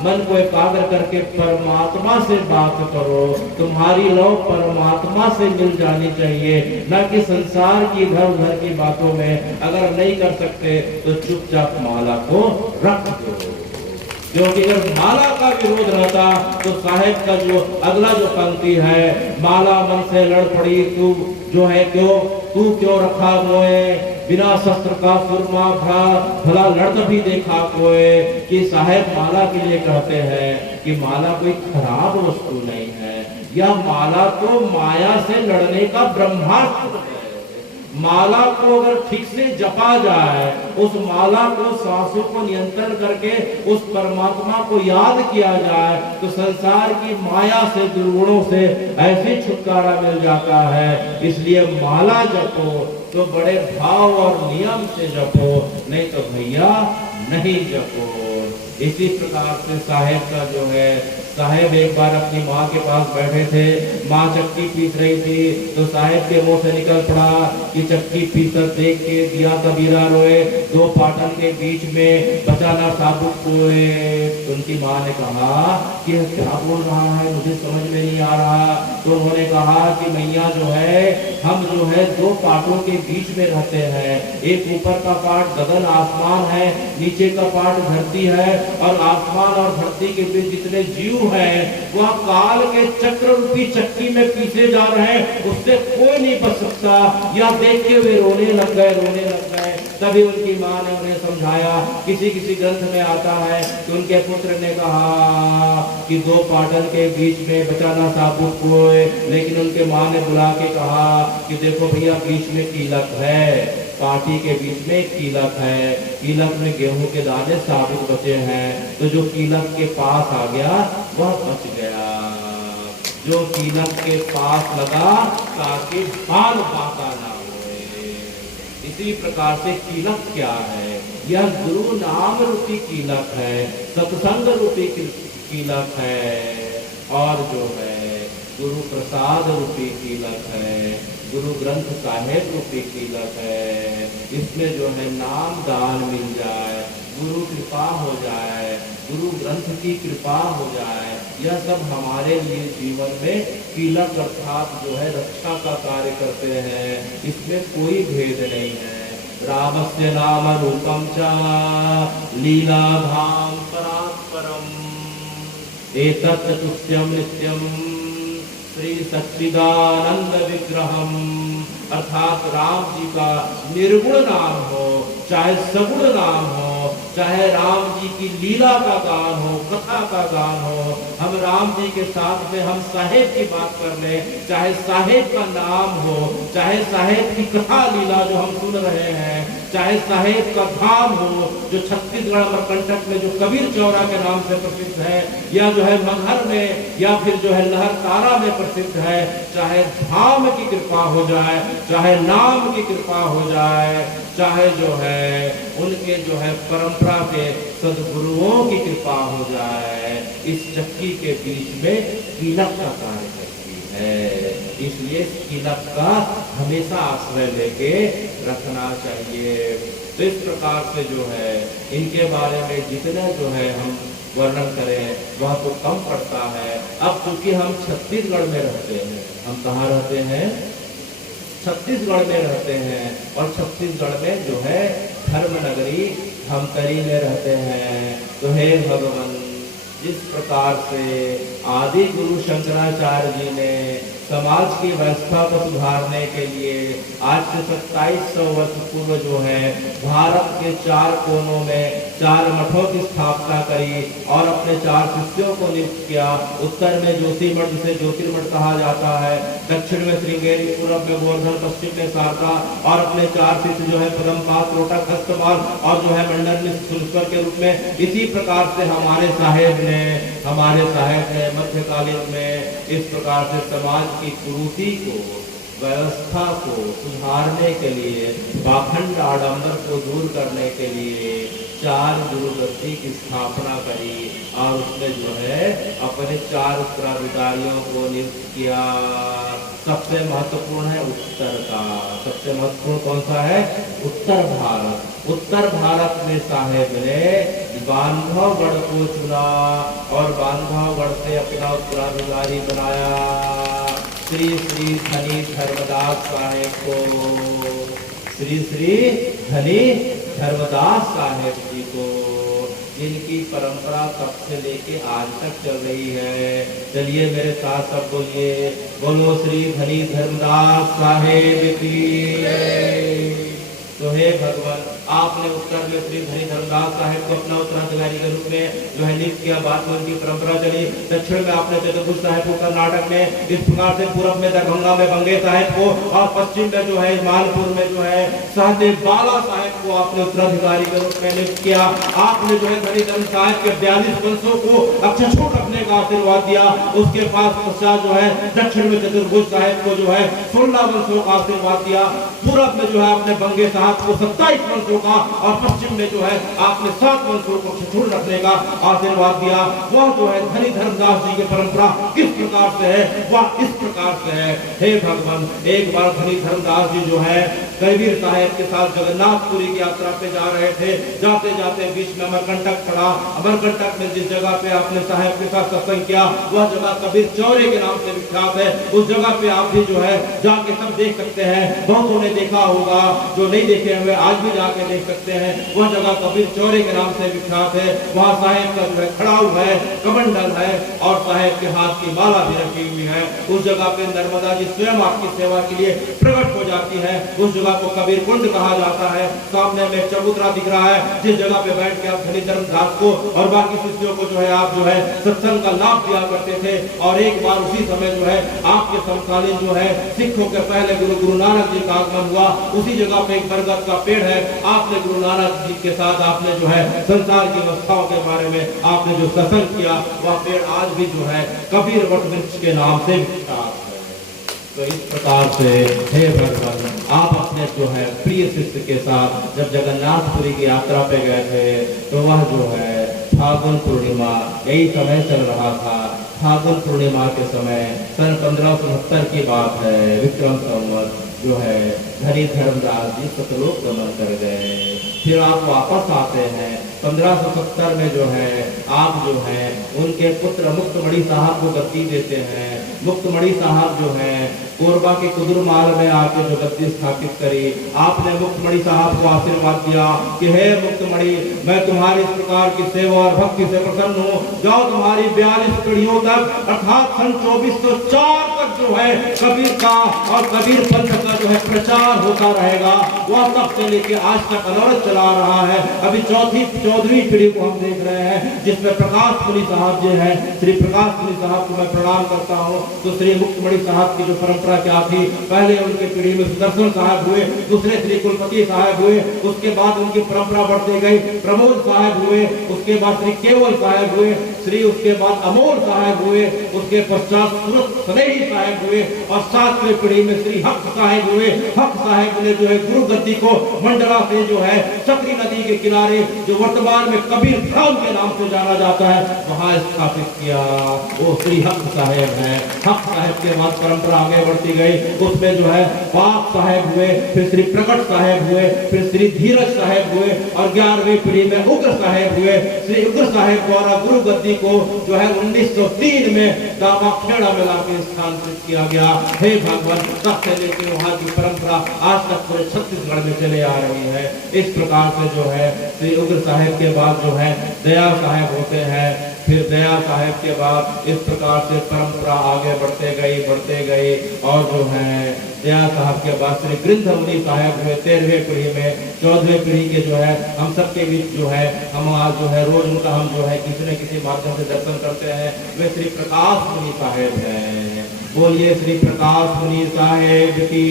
मन को एकाग्र करके परमात्मा से बात करो, तुम्हारी लौ परमात्मा से मिल जानी चाहिए, न कि संसार की इधर उधर की बातों में। अगर नहीं कर सकते तो चुपचाप माला को रख दो। क्योंकि अगर माला का विरोध रहता तो साहेब का जो अगला जो पंक्ति है, माला मन से लड़ पड़ी तू जो है क्यों, तू क्यों रखा मोए, बिना शस्त्र का सुरमा भला लड़ भी देखा कोई। कि साहेब माला के लिए कहते हैं कि माला कोई खराब वस्तु नहीं है, यह माला तो माया से लड़ने का ब्रह्मास्त्र है। माला को अगर ठीक से जपा जाए, उस माला को सांसों को नियंत्रण करके उस परमात्मा को याद किया जाए, तो संसार की माया से, दुर्गुणों से ऐसे छुटकारा मिल जाता है। इसलिए माला जपो तो बड़े भाव और नियम से जपो, नहीं तो भैया नहीं जपो। इसी प्रकार से साहेब का जो है, साहेब एक बार अपनी माँ के पास बैठे थे, माँ चक्की पीस रही थी, तो साहेब के मुंह से निकल पड़ा कि चक्की पीसत देख के दिया कबीरा रोए, दो पाटन के बीच में बचाना साबुत कोए। तो उनकी माँ ने कहा कि क्या बोल रहा है, मुझे समझ में नहीं आ रहा। तो उन्होंने कहा कि मैया जो है, हम जो है दो पाटों के बीच में रहते हैं, एक ऊपर का पाट गगन आसमान है, नीचे का पाट धरती है, और आसमान और धरती के बीच जितने जीव हैं वह काल के चक्र रूपी चक्की में पीसे जा रहे हैं, उससे कोई नहीं बच सकता। यह देख के वे रोने लग गए। तभी उनकी माँ ने उन्हें समझाया। किसी किसी ग्रंथ में आता है कि उनके पुत्र ने कहा कि दो पाटन के बीच में बचाना साबुत कोई, लेकिन उनके माँ ने बुला के कहा कि देखो भैया, बीच में कीलक है, पार्टी के बीच में कीलक है, कीलक में गेहूं के दाने साबुत बचे हैं, तो जो कीलक के पास आ गया वह बच गया, जो कीलक के पास लगा ताकि बाल बाका ना होए। इसी प्रकार से कीलक क्या है, यह गुरु नाम रूपी कीलक है, सत्संग रूपी कीलक है, और जो है गुरु प्रसाद रूपी कीलक है, गुरु ग्रंथ साहेब रूपी कीलक है। इसमें जो है नाम दान मिल जाए, गुरु कृपा हो जाए, गुरु ग्रंथ की कृपा हो जाए, यह सब हमारे लिए जीवन में कीलक अर्थात जो है रक्षा का कार्य करते हैं। इसमें कोई भेद नहीं है। रामस्य नाम रूपम च लीला धाम परात्परम एतत् चतुष्टयम नित्यम श्री सच्चिदानंद विग्रहम। अर्थात राम जी का निर्गुण नाम हो, चाहे सगुण नाम हो, चाहे राम जी की लीला का गान हो, कथा का गान हो, हम राम जी के साथ में हम साहेब की बात कर ले, चाहे साहेब का नाम हो, चाहे साहेब की कथा लीला जो हम सुन रहे हैं, चाहे साहेब का धाम हो जो छत्तीसगढ़ अमरकंटक में जो कबीर चौरा के नाम से प्रसिद्ध है, या जो है मगहर में, या फिर जो है लहरतारा में प्रसिद्ध है, चाहे धाम की कृपा हो जाए, चाहे नाम की कृपा हो जाए, चाहे जो है उनके जो है परंपरा के सदगुरुओं की कृपा हो जाए, इस चक्की के बीच में कीलक का कार्य करती है। इसलिए कीलक का हमेशा आश्रय लेके रखना चाहिए। तो इस प्रकार से जो है इनके बारे में जितना जो है हम वर्णन करें वह तो कम पड़ता है। अब क्योंकि हम छत्तीसगढ़ में रहते हैं, हम कहाँ रहते हैं, छत्तीसगढ़ में रहते हैं, और छत्तीसगढ़ में जो है धर्म नगरी धमतरी में रहते हैं। तो हे भगवान, जिस प्रकार से आदि गुरु शंकराचार्य जी ने समाज की व्यवस्था को सुधारने के लिए आज से 2700 वर्ष पूर्व जो है भारत के 4 कोनों में 4 मठों की स्थापना करी और अपने 4 शिष्यों को नियुक्त किया। उत्तर में जोशीमठ, जिसे ज्योतिर्मठ कहा जाता है, दक्षिण में श्रृंगेरी, पूर्व में गोवर्धन, पश्चिम में शारदा, और अपने 4 शिष्य जो है पदमपात, रोटक, हस्तपाल और जो है मंडल सुरेश्वर के रूप में। इसी प्रकार से हमारे साहेब ने मध्यकालीन में इस प्रकार से समाज की कुरीति को, व्यवस्था को सुधारने के लिए, पाखंड आडंबर को दूर करने के लिए 4 गुरुदत्ती की स्थापना करी, और उसने जो है अपने 4 उत्तराधिकारियों को नियुक्त किया। सबसे महत्वपूर्ण है उत्तर का, सबसे महत्वपूर्ण कौन सा है, उत्तर भारत। उत्तर भारत में साहेब ने बांधवगढ़ को चुना और बांधवगढ़ से अपना उत्तराधिकारी बनाया श्री श्री धनी धर्मदास साहेब को, श्री श्री धनी धर्मदास साहेब जी को, जिनकी परंपरा तब से लेके आज तक चल रही है। चलिए मेरे साथ सब बोलिए, बोलो श्री धनी धर्मदास साहेब की। तो हे भगवान, आपने उत्तर में श्री धनी धर्मदास साहेब को अपना उत्तराधिकारी के रूप में जो है नियुक्त किया। बाद में उनकी परंपरा चली। दक्षिण में आपने चतुर्भुज साहेब को कर्नाटक में, इस प्रकार से पूर्व में दरभंगा में बंगे साहेब को, और पश्चिम में जो है मालपुर में जो है सहदेव बाला साहेब को आपने उत्तराधिकारी के रूप में नियुक्त किया। आपने जो है धनी धर्म साहेब के 42 वंशों को अक्षरछूट रखने का आशीर्वाद दिया। उसके पास पश्चात जो है दक्षिण में चतुर्भुज साहेब को जो है 16 वंशों का आशीर्वाद दिया। पूर्व में जो है आपने बंगे साहब को 27 वंशों का, और पश्चिम में जो है आपने 7 वंशों को छूट रखने का आशीर्वाद दिया। वह जो है धनी धर्मदास जी की परंपरा किस प्रकार से है, वह इस प्रकार से है। हे भगवान, एक बार धनी धर्मदास जी जो है कबीर साहेब के साथ जगन्नाथपुरी की यात्रा पे जा रहे थे। जाते जाते बीच में अमरकंटक पड़ा। अमरकंटक में जिस जगह पे आपने साहेब के साथ सत्संग किया, वह जगह कबीर चौरे के नाम से विख्यात है। उस जगह पे आप भी जो है जाके सब देख सकते हैं। बहुतों ने देखा होगा, जो नहीं देखे हुए आज भी जाके देख सकते हैं। वह जगह कबीर चौरे के नाम से विख्यात है। वहाँ साहेब का जो है खड़ाऊ है, कमंडल है, और साहेब के हाथ की माला भी रखी हुई है। उस जगह पे नर्मदा जी स्वयं आपकी सेवा के लिए प्रकट हो जाती है। उस जगह को कबीर कुंड कहा जाता है। सामने में चबूतरा दिख रहा है, जिस जगह पे बैठ के आप धनी धर्मदास को और बाकी शिष्यों को जो है आप जो है सत्संग का लाभ दिया करते थे। और एक बार उसी समय जो है आपके समकालीन जो है सिखों के पहले गुरु नानक जी का आगमन हुआ। उसी जगह पे एक बरगद का पेड़ है। आपने गुरु नानक जी के साथ आपने जो है संसार की अवस्थाओं के बारे में आपने जो सत्संग किया, वह पेड़ आज भी जो है कबीर वट वृक्ष के नाम से विख्यात है। तो इस प्रकार से हे भगवान, आप अपने जो है प्रिय शिष्य के साथ जब जगन्नाथपुरी की यात्रा पे गए थे, तो वह जो है फागुन पूर्णिमा, यही समय चल रहा था। फागुन पूर्णिमा के समय सन 1569 की बात है, विक्रम संवत जो है धनी धर्मदास जी सतलोक गमन कर गए। फिर आप वापस आते हैं 1570 में जो है आप जो है उनके पुत्र मुक्तमणि साहब को गद्दी देते हैं। मुक्तमणि साहब जो है कोरबा के कुदुरमाल में आके जो गद्दी स्थापित करी। आपने मुक्तमणि साहब को आशीर्वाद दिया कि हे मुक्तमणि, मैं तुम्हारी इस प्रकार की सेवा और भक्ति से प्रसन्न हूँ। जाओ, तुम्हारी 42 पीढ़ियों तक अर्थात सन 2404 तक जो है कबीर का और कबीर पंथ का जो है प्रचार होता रहेगा। वह तब से लेके आज तक अनवरत चला रहा है। अभी 14वीं पीढ़ी को हम देख रहे हैं, जिसमें प्रकाश मुनि साहब जो है, श्री प्रकाश मुनि साहब को मैं प्रणाम करता हूँ। तो श्री मुक्तमणि साहब की जो परंपरा क्या थी, पहले उनके पीढ़ी में सुदर्शन साहब हुए, दूसरे श्री कुलपति साहब हुए, उसके बाद उनकी परंपरा बढ़ती गई, प्रमोद साहब हुए, उसके बाद श्री केवल साहब हुए, श्री उसके बाद अमोल साहब हुए, उसके पश्चात सूरत स्नेही साहब हुए, और 7वीं पीढ़ी में श्री हक साहब हुए। हक साहब ने जो है गुरु गद्दी को मंडला से जो है सकरी नदी के किनारे, जो वर्तमान में कबीर धाम के नाम से जाना जाता है, वहां स्थापित किया। वो श्री हक साहब है। हक साहब के बाद परंपरा आगे बढ़ती गई। उसमें जो है पाक साहब हुए, फिर श्री प्रकट साहब हुए, फिर श्री धीरज साहब हुए, और 11वीं पीढ़ी में उग्र साहब हुए। श्री उग्र साहब द्वारा गुरु गद्दी को जो है 1903 में दामाखेड़ा में लाके स्थानांतरित किया गया। हे भगवान, तब से लेकर वहां की परंपरा आज तक पूरे छत्तीसगढ़ में चले आ रही है। इस प्रकार से जो है श्री उग्र साहब के बाद जो है दया साहब होते हैं। फिर दया साहब के बाद इस प्रकार से परंपरा आगे बढ़ते गई, और जो है दया साहब के बाद श्री गृंध मुनि साहब हुए 13वीं पीढ़ी में। 14वीं पीढ़ी के जो है हम सबके बीच जो है हम आज जो है रोज उनका हम जो है किसी न किसी माध्यम से दर्शन करते हैं। वे श्री प्रकाश मुनि साहब हैं। बोलिए श्री प्रकाश मुनि साहब की।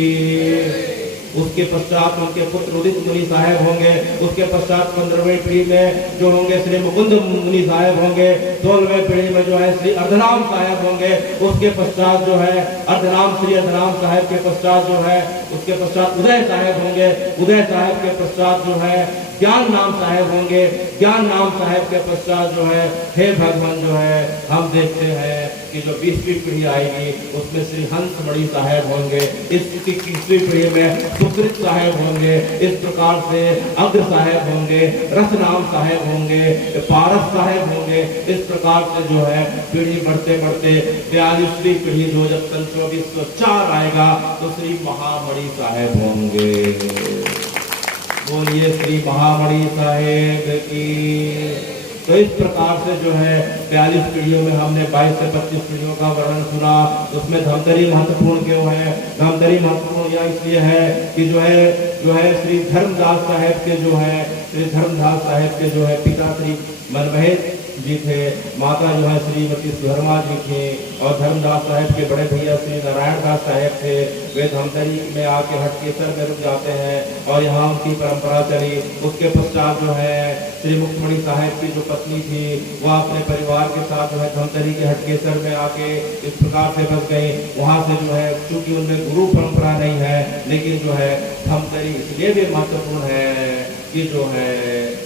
उसके पश्चात उनके पुत्र उदित मुनि साहब होंगे। उसके पश्चात 15वीं पीढ़ी में जो होंगे श्री मुकुंद मुनि साहब होंगे। 16वीं पीढ़ी में जो है श्री अर्धनाम साहब होंगे। उसके पश्चात जो है अर्धनाम श्री अर्धनाम साहब के पश्चात जो है उसके पश्चात उदय साहब होंगे। उदय साहब के पश्चात जो है ज्ञान नाम साहब होंगे। ज्ञान नाम साहब के पश्चात जो है हे भगवान जो है हम देखते हैं कि जो 20वीं पीढ़ी आएगी उसमें श्री हंस मणि साहब होंगे। इस 21वीं पीढ़ी में सुकृत साहब होंगे। इस प्रकार से अग्र साहब होंगे, रसनाम साहब होंगे, पारस साहब होंगे। इस प्रकार से जो है पीढ़ी बढ़ते बढ़ते 42वीं पीढ़ी जो जब सन 2404 आएगा तो श्री महामणि साहब होंगे। बोलिए श्री महामणि साहेब की। तो इस प्रकार से जो है 42 पीढ़ियों में हमने 22 से 25 पीढ़ियों का वर्णन सुना। उसमें धमतरी महत्वपूर्ण क्यों है? धमतरी महत्वपूर्ण यह इसलिए है कि जो है श्री धर्मदास साहेब के जो है श्री धर्मदास साहेब के जो है पिता श्री मनमहेश जी थे, माता जो है श्रीमती सुधर्मा जी थी, और धर्मदास साहेब के बड़े भैया श्री नारायण दास साहेब थे। वे धमतरी में आके हटकेसर में रुक जाते हैं और यहाँ उनकी परंपरा चली। उसके पश्चात जो है श्री मुक्तमणि साहेब की जो पत्नी थी वह अपने परिवार के साथ जो है धमतरी के हटकेसर में आके इस प्रकार से बस गई। वहाँ से जो है चूंकि उनमें गुरु परंपरा नहीं है, लेकिन जो है धमतरी इसलिए भी महत्वपूर्ण है कि जो है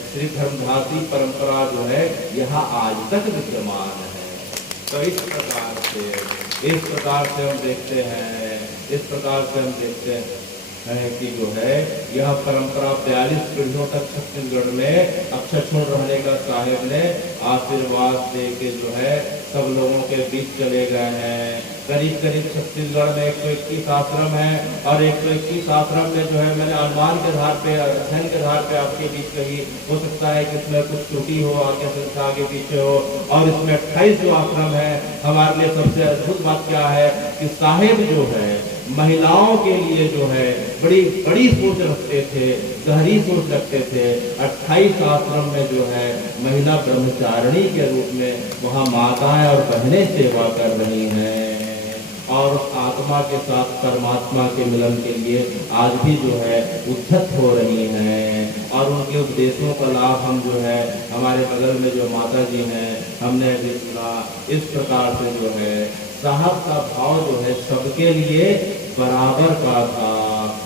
श्री धर्मदासी परंपरा जो है यहाँ आज तक विद्यमान है। तो इस प्रकार से हम देखते हैं कि जो है यह परंपरा 42 पीढ़ियों तक छत्तीसगढ़ में अक्षरछूण रहने का साहेब ने आशीर्वाद दे के जो है सब लोगों के बीच चले गए हैं। करीब छत्तीसगढ़ में 121 आश्रम है, और 121 आश्रम में जो है मैंने अनुमान के आधार पे, अध्ययन के आधार पे आपके बीच कही, हो सकता है कि इसमें कुछ त्रुटि हो, आगे पीछे हो। और इसमें 28 जो आश्रम है, हमारे लिए सबसे अद्भुत बात क्या है कि साहेब जो है महिलाओं के लिए जो है बड़ी सोच रखते थे, गहरी सोच रखते थे। 28 आश्रम में जो है महिला ब्रह्मचारिणी के रूप में वहाँ माताएं और बहनें सेवा कर रही हैं, और उस आत्मा के साथ परमात्मा के मिलन के लिए आज भी जो है उद्धत हो रही हैं। और उनके उपदेशों का लाभ हम जो है हमारे बगल में जो माता जी हैं हमने अभी सुना। इस प्रकार से जो है साहब का भाव जो है सबके लिए बराबर का था,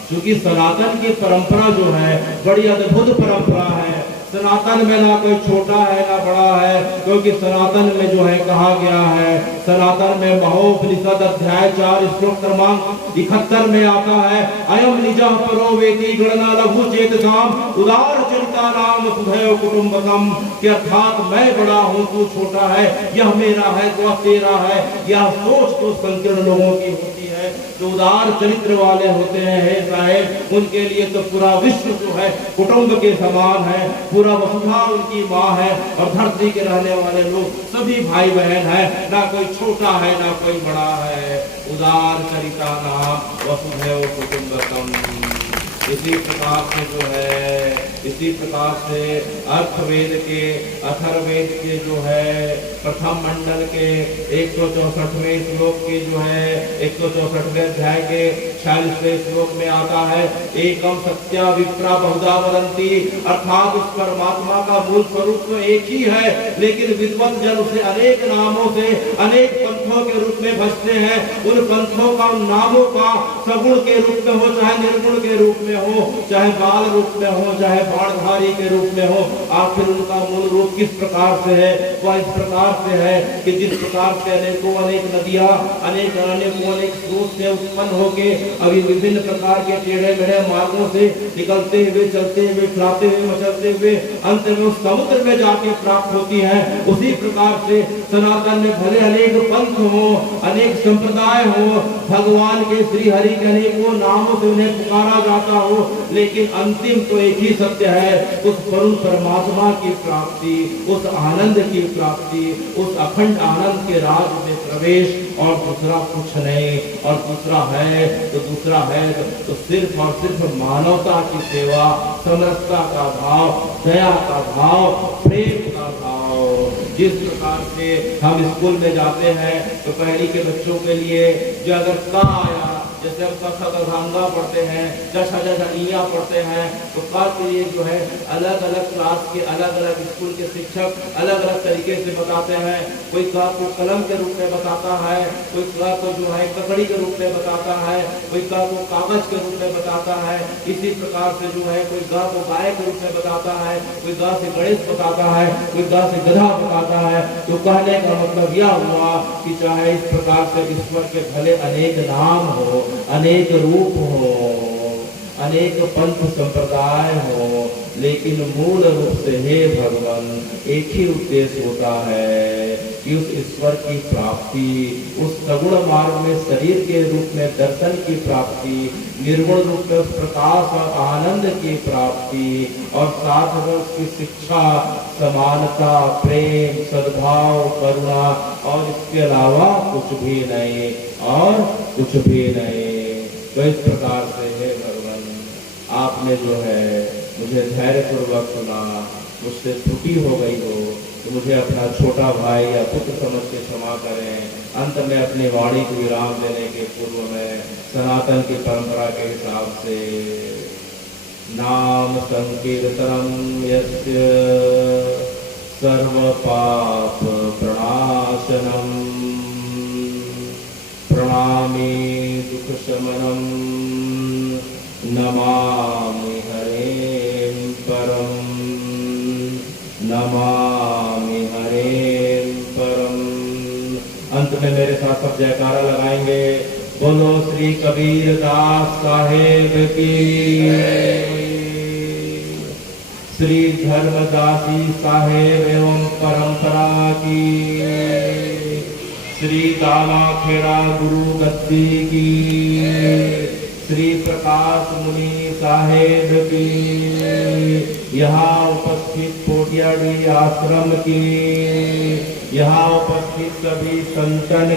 क्योंकि सनातन की परंपरा जो है बड़ी अद्भुत परंपरा है। सनातन में ना कोई छोटा है ना बड़ा है, क्योंकि सनातन में जो है कहा गया है, सनातन में महोपनिषद अध्याय 4 श्लोक क्रमांक 71 में आता है, अयम निजः परो वेति गणना लघु चेतसाम उदार चरिता नाम सुधैव कुटुंबकम, कि अर्थात मैं बड़ा हूँ तू छोटा है, यह मेरा है वह तेरा है। यह सोच तो संकीर्ण लोगों की होती है, जो उदार चरित्र वाले होते हैं हे साहेब, उनके लिए तो पूरा विश्व जो है कुटुंब के समान है, पूरा वसुधा उनकी माँ है, और धरती के रहने वाले लोग सभी भाई बहन है, ना कोई छोटा है ना कोई बड़ा है। उदार चरिता नाम वसुधैव कुटुंबकम। इसी प्रकार से अर्थवेद के अथर्ववेद के जो है प्रथम मंडल के 164वें श्लोक के जो है 164वें अध्याय के 46वें श्लोक में आता है, एकम सत्या विप्रा बहुधा वदन्ति, अर्थात उस परमात्मा का मूल स्वरूप तो एक ही है, लेकिन विद्वान जन उसे अनेक नामों से अनेक पंथों के रूप में भजते हैं। उन पंथों का, उन नामों का सगुण के रूप में हो, चाहे निर्गुण के रूप में हो, चाहे बाल रूप में हो, चाहे बाणधारी के रूप में हो, आखिर उनका मूल रूप किस प्रकार से है? वह इस प्रकार से है कि जिस प्रकार से अनेक नदियां अनेक स्रोत से उत्पन्न होके अभी विभिन्न प्रकार के टेढ़े मेढ़े मार्गों से निकलते हुए, चलते हुए, फैलाते हुए, मचलते हुए अंत में उस समुद्र में जाके प्राप्त होती है, उसी प्रकार से सनातन में भले अनेक पंथ हो, अनेक संप्रदाय हो, भगवान के श्री हरि के अनेकों नामों से उन्हें पुकारा जाता हो, लेकिन अंतिम तो एक ही सत्य है, उस परम परमात्मा की प्राप्ति, उस आनंद की प्राप्ति, उस अखंड आनंद के राज में प्रवेश, और दूसरा कुछ नहीं। और दूसरा है तो सिर्फ और सिर्फ मानवता की सेवा, समरसता का भाव, दया का भाव, प्रेम का भाव। जिस प्रकार से हम स्कूल में जाते हैं तो पहली के बच्चों के लिए जो अगर का आया, जैसे हम कथा पढ़ते हैं, जशा पढ़ते हैं, तो का के लिए जो है अलग अलग क्लास के अलग अलग स्कूल के शिक्षक अलग अलग तरीके से बताते हैं। कोई का को कलम के रूप में बताता है, कोई का को जो है ककड़ी के रूप में बताता है, कोई का को कागज के रूप में बताता है। इसी प्रकार से जो है कोई गा को गाय के रूप में बताता है, कोई गा से गणेश बताता है, कोई गा से गधा बताता है। तो कहने का मतलब यह हुआ कि चाहे इस प्रकार से ईश्वर के भले अनेक नाम हो, अनेक रूप हो, अनेक पंथ संप्रदाय हो, लेकिन मूल रूप से हे भगवान एक ही उद्देश्य होता है कि उस ईश्वर की प्राप्ति, उस सगुण मार्ग में शरीर के रूप में दर्शन की प्राप्ति, निर्गुण रूप में प्रकाश और आनंद की प्राप्ति, और साथ में उसकी शिक्षा, समानता, प्रेम, सद्भाव, करुणा और इसके अलावा कुछ भी नहीं, और कुछ भी नहीं। तो इस प्रकार से है भगवान, आपने जो है मुझे धैर्यपूर्वक सुना, मुझसे त्रुटि हो गई हो तो मुझे अपना छोटा भाई या पुत्र समझ के क्षमा करें। अंत में अपनी वाणी को विराम देने के पूर्व में सनातन की परंपरा के हिसाब से नाम संकीर्तनम यस्य सर्व पाप प्रणाशनम प्रणामी दुख शमनम नमामि हरें परम नमामि हरें परम। अंत में मेरे साथ सब जयकारा लगाएंगे। बोलो श्री कबीर दास साहेब की, श्री धर्मदासी साहेब एवं परंपरा की, श्री दामाखेड़ा गुरु गद्दी की, श्री प्रकाश मुनि साहेब की, यहाँ उपस्थित पोटियाड़ी आश्रम की, यहाँ उपस्थित सभी संतन